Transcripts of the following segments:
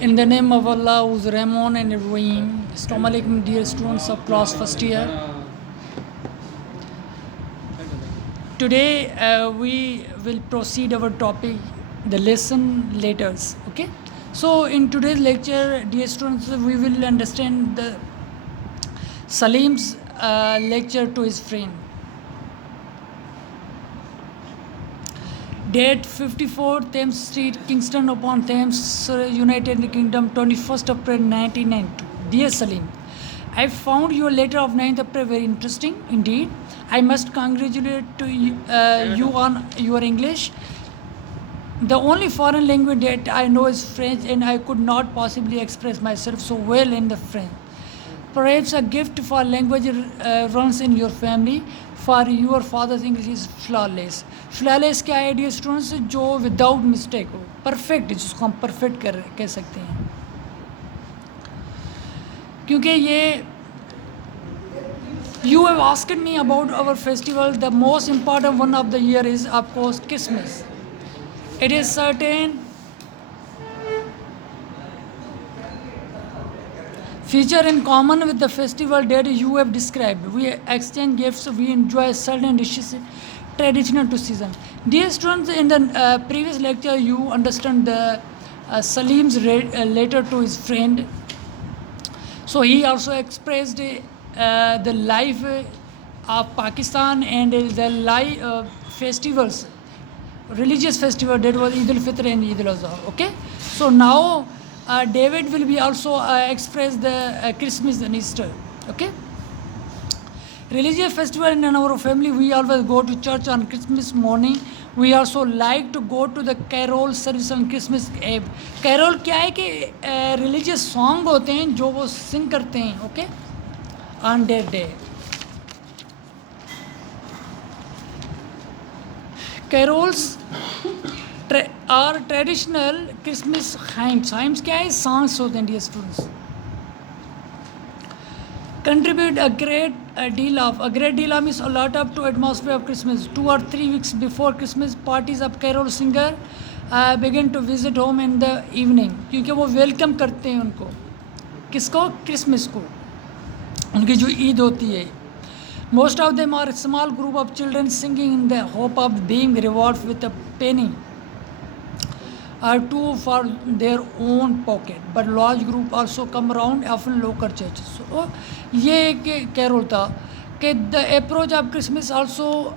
In the name of Allah, who's Rahman and Rahim. Assalamu alaikum, dear students of class first year. Today we will proceed our topic, the lesson letters. Okay. So in today's lecture, dear students, we will understand the Salim's lecture to his friend. Date 54 Thames Street, Kingston upon Thames, United Kingdom, 21st April 1992. Dear Salim, I found your letter of 9th April very interesting indeed. I must congratulate to you on your English. The only foreign language that I know is French, and I could not possibly express myself so well in the French. Perhaps a gift for language runs in your family. For your father's English is flawless. Flawless क्या है dear students? जो without mistake हो, perfect, जिसको हम perfect कह सकते हैं. क्योंकि ये you have asked me about our festival. The most important one of the year is of course Christmas. It is certain feature in common with the festival that you have described. We exchange gifts, we enjoy certain dishes traditional to season. Dear students, in the previous lecture you understand the Salim's letter to his friend. So he also expressed the life of Pakistan and the life festivals, religious festival, that was Eid al-Fitr and Eid al-Adha. Okay, so now David will be also express the Christmas and Easter. Okay, religious festival in our family, we always go to church on Christmas morning. We also like to go to the carol service on Christmas Eve. Carol क्या है कि religious song होते हैं जो वो sing करते हैं. Okay, on that day. Carols are traditional Christmas hymns. Hymns क्या है? Songs होते हैं, dear students. Contribute a great deal of means a lot of to atmosphere of Christmas. 2 or 3 weeks before Christmas, parties of carol singer begin to visit home in the evening. क्योंकि वो welcome करते हैं उनको, किसको? Christmas को, उनकी जो ईद होती है. Most of them are a small group of children singing in the hope of being rewarded with a penny or two for their own pocket. But large group also come around, often local churches. So ये एक carol था कि the approach of Christmas also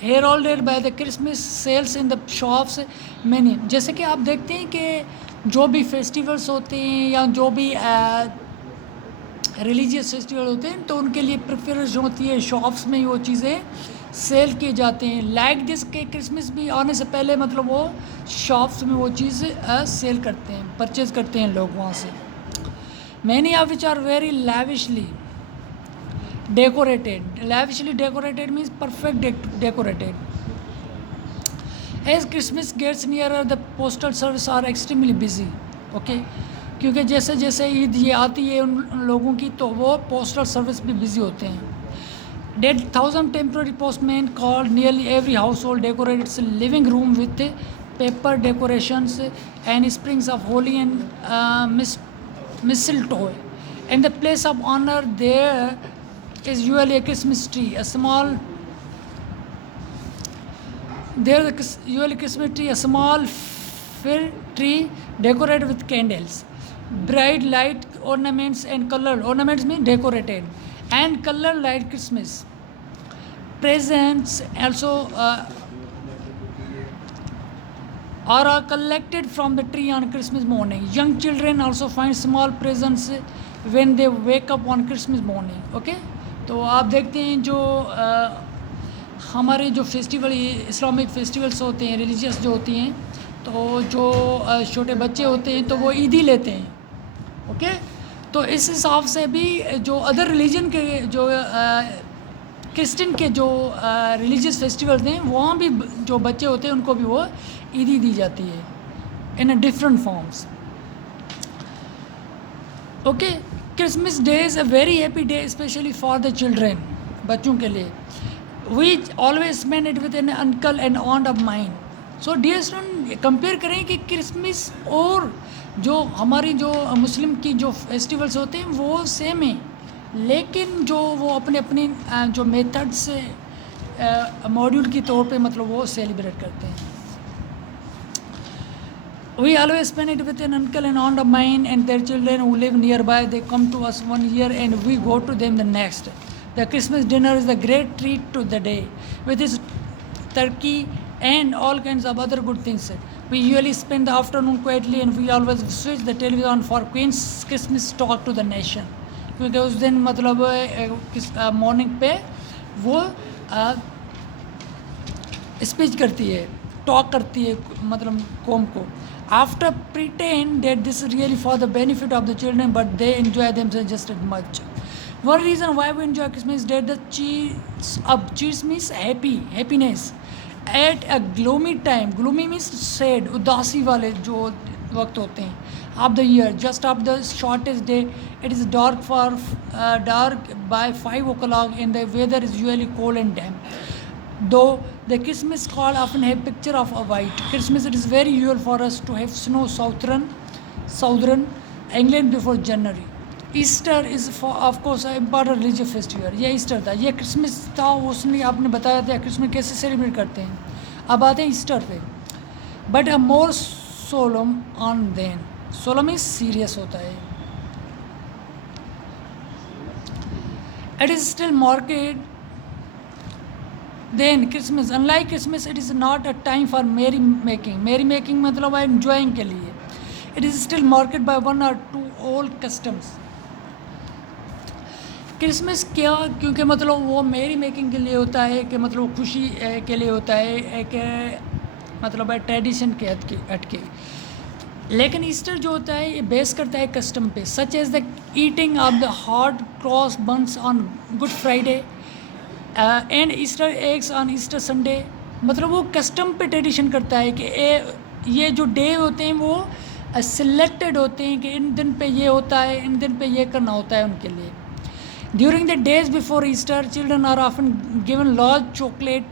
heralded by the Christmas sales in the shops many. जैसे कि आप देखते हैं कि जो भी फेस्टिवल्स होते हैं या जो भी रिलीजियस फेस्टिवल होते हैं तो उनके लिए प्रिफरेंस होती है, शॉप्स में ही वो चीज़ें सेल किए जाते हैं. लाइक दिस के क्रिसमस भी आने से पहले मतलब वो शॉप्स में वो चीज़ सेल करते हैं, परचेज करते हैं लोग वहाँ से. Many of which are very lavishly decorated. Lavishly decorated means perfect decorated. As Christmas gets near the postal service are extremely busy. Okay, क्योंकि जैसे जैसे ईद ये आती है उन लोगों की तो वो पोस्टल सर्विस भी बिजी होते हैं. Dead 1,000 temporary postmen called nearly every household decorated its living room with paper decorations and sprigs of holly and mistletoe. In the place of honor, there is usually a Christmas tree, a small fir tree decorated with candles, bright light ornaments and colored ornaments mean decorated, and color light Christmas presents also are collected from the tree on Christmas morning. Young children also find small presents when they wake up on Christmas morning. Okay, तो आप देखते हैं जो हमारे जो festival Islamic festivals होते हैं, religious जो होती हैं, तो जो छोटे बच्चे होते हैं तो वो ईदी लेते हैं. ओके, तो इस हिसाब से भी जो अदर रिलीजन के जो क्रिश्चियन के जो रिलीजियस फेस्टिवल्स हैं वहाँ भी जो बच्चे होते हैं उनको भी वो ईदी दी जाती है in a different forms. Okay, Christmas day is a very happy day specially for the children, बच्चों के लिए. We always spend it with an uncle and aunt of mind. So dear student, compare करें कि Christmas और जो हमारी जो मुस्लिम की जो फेस्टिवल्स होते हैं वो सेम है, लेकिन जो वो अपने अपनी जो मेथड से मॉड्यूल के तौर पे मतलब वो सेलिब्रेट करते हैं. We always spend it with an uncle and aunt of mine and their children who live nearby. They come to us one year and we go to them the next. The Christmas dinner is the great treat to the day, with its turkey and all kinds of other good things. We usually spend the afternoon quietly and we always switch the television for Queen's Christmas talk to the nation. क्योंकि उस दिन मतलब morning पे वो speech करती है, talk करती है मतलब कौम को. After pretend that this is really for the benefit of the children, but they enjoy themselves just as much. One reason why we enjoy Christmas is that the cheers means happiness. At a gloomy time, gloomy means sad, उदासी वाले जो वक्त होते हैं of the year, just after the shortest day, it is dark by 5 o'clock and the weather is usually cold and damp. Though the Christmas card often have picture of a white Christmas, it is very usual for us to have snow southern England before January. Easter is for of course an important religious festival. ये Easter था, ये Christmas था, उसने आपने बताया था Christmas कैसे celebrate करते हैं. अब आते हैं ईस्टर पे. But a more solemn on than, solemn is serious होता है. It is still market then Christmas. Unlike Christmas, it is not a time for merry making मतलब है enjoying के लिए. It is still marked by 1 or 2 old customs. Christmas क्या, क्योंकि मतलब वो मेरी मेकिंग के लिए होता है कि मतलब खुशी के लिए होता है, एक मतलब है ट्रेडिशन के हटके. लेकिन ईस्टर जो होता है ये बेस करता है कस्टम पे, such as the eating of the hot cross buns on Good Friday and Easter eggs on Easter Sunday. मतलब वो कस्टम पे ट्रेडिशन करता है कि ये जो डे होते हैं वो सिलेक्टेड होते हैं कि इन दिन पे ये होता है, इन दिन पे ये करना होता है उनके लिए. During the days before Easter, children are often given large chocolate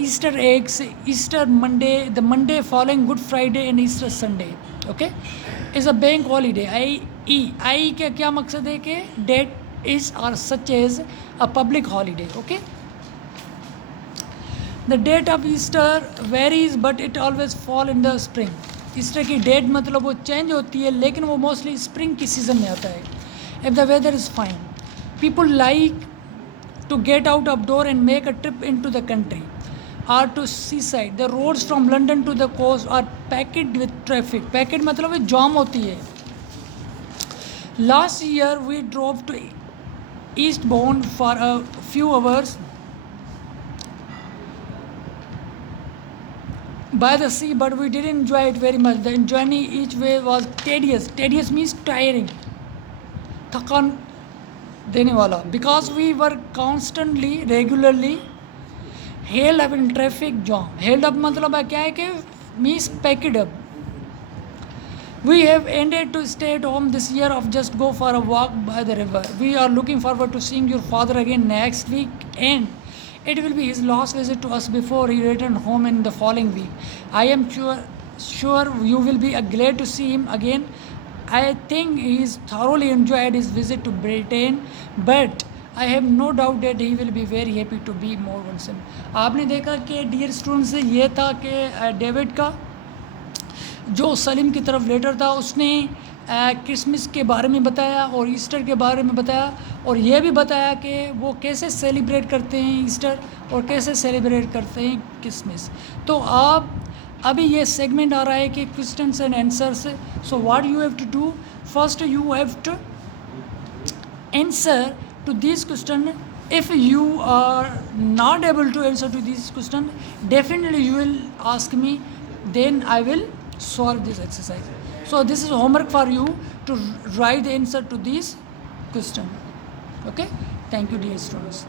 Easter eggs. Easter Monday, the Monday following Good Friday and Easter Sunday okay is a bank holiday. आई का क्या मकसद है कि डेट इज़ और such as a public holiday. Okay, the date of Easter varies but it always fall in the spring. Easter की डेट मतलब वो चेंज होती है, लेकिन वो मोस्टली स्प्रिंग की सीज़न में आता है. If the weather is fine, people like to get out of door and make a trip into the country or to seaside. The roads from London to the coast are packed with traffic. Packed मतलब है जाम होती है. Last year we drove to Eastbourne for a few hours by the sea, but we didn't enjoy it very much. The journey each way was tedious. Tedious means tiring, थकान देने वाला, because we were regularly held up in traffic jam. Held up मतलब है क्या है कि means packed up. We have ended to stay at home this year of just go for a walk by the river. We are looking forward to seeing your father again next week, and it will be his last visit to us before he returns home in the following week. I am sure you will be glad to see him again. I think he has thoroughly enjoyed his visit to Britain, but I have no doubt that he will be very happy to be more once him. आपने देखा कि dear students ये था कि David का जो सलीम की तरफ लेटर था, उसने क्रिसमस के बारे में बताया और ईस्टर के बारे में बताया, और ये भी बताया कि वो कैसे सेलिब्रेट करते हैं ईस्टर और कैसे सेलिब्रेट करते हैं क्रिसमस. तो आप अभी ये सेगमेंट आ रहा है कि questions and answers. So what you have to do, first you have to answer to this question. If you are not able to answer to this question, definitely you will ask me, then I will solve this exercise. So this is homework for you to write the answer to this question. Okay, thank you dear students.